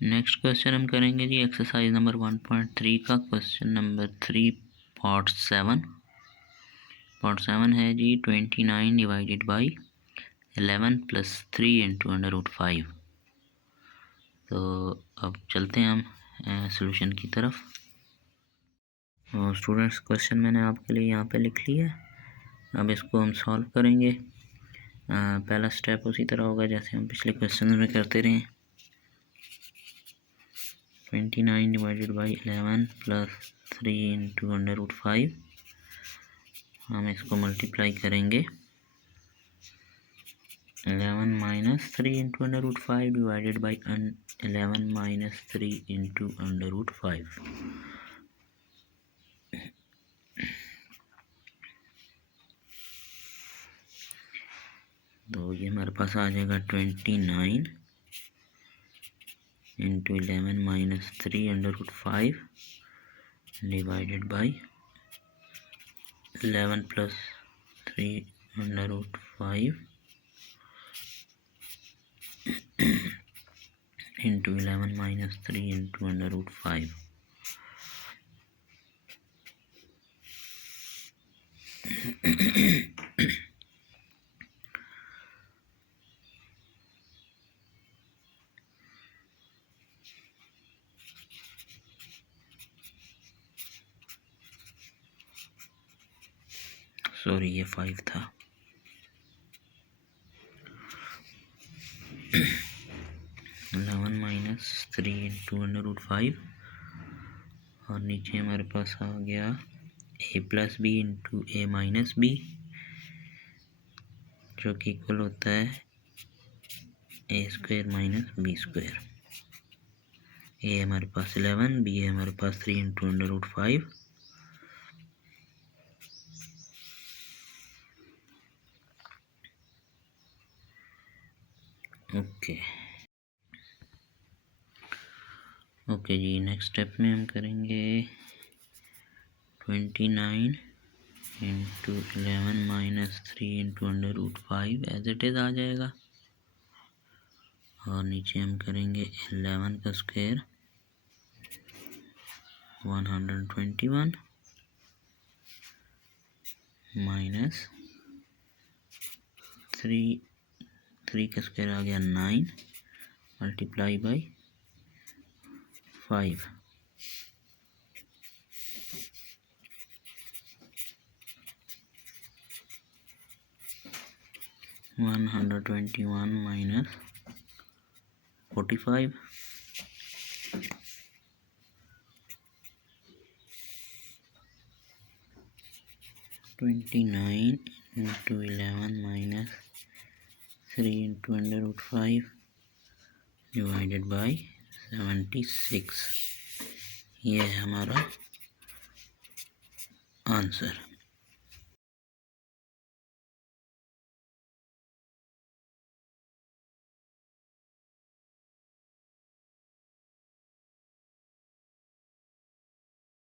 Next question हम करेंगे जी exercise number 1.3 का क्वेश्चन नंबर 3 पार्ट 7 है जी 29 डिवाइडेड बाई 11 प्लस 3 इंटू √5। तो अब चलते हैं हम सॉल्यूशन की तरफ। स्टूडेंट्स क्वेश्चन मैंने आपके लिए यहाँ पे लिख लिया है। अब इसको हम सॉल्व करेंगे। पहला स्टेप उसी तरह होगा जैसे हम पिछले क्वेश्चन में करते रहे। 29 डिवाइडेड बाई 11 प्लस 3 इंटू √5। हम इसको मल्टीप्लाई करेंगे 11 minus 3 into √5 divided by 11 minus 3 into √5। तो ये हमारे पास आ जाएगा 29 into 11 minus 3 √5 divided by 11 plus 3 √5 into 11 minus 3 into √5। Sorry ये 5 था। 11 माइनस 3 इंटू √5 और नीचे हमारे पास आ गया a plus b into a minus b जो कि इक्वल होता है a square minus b square. a हमारे पास 11, b है हमारे पास 3 इंटू √5। ओके जी, नेक्स्ट स्टेप में हम करेंगे 29 into 11 minus 3 into √5 as it is आ जाएगा। और नीचे हम करेंगे 11 का स्क्वायर 121 माइनस 3 का स्क्वायर आ गया 9 multiply by 5। One 121 minus 45 29 into 11 minus 3 into √5 divided by 76। ये है हमारा आंसर।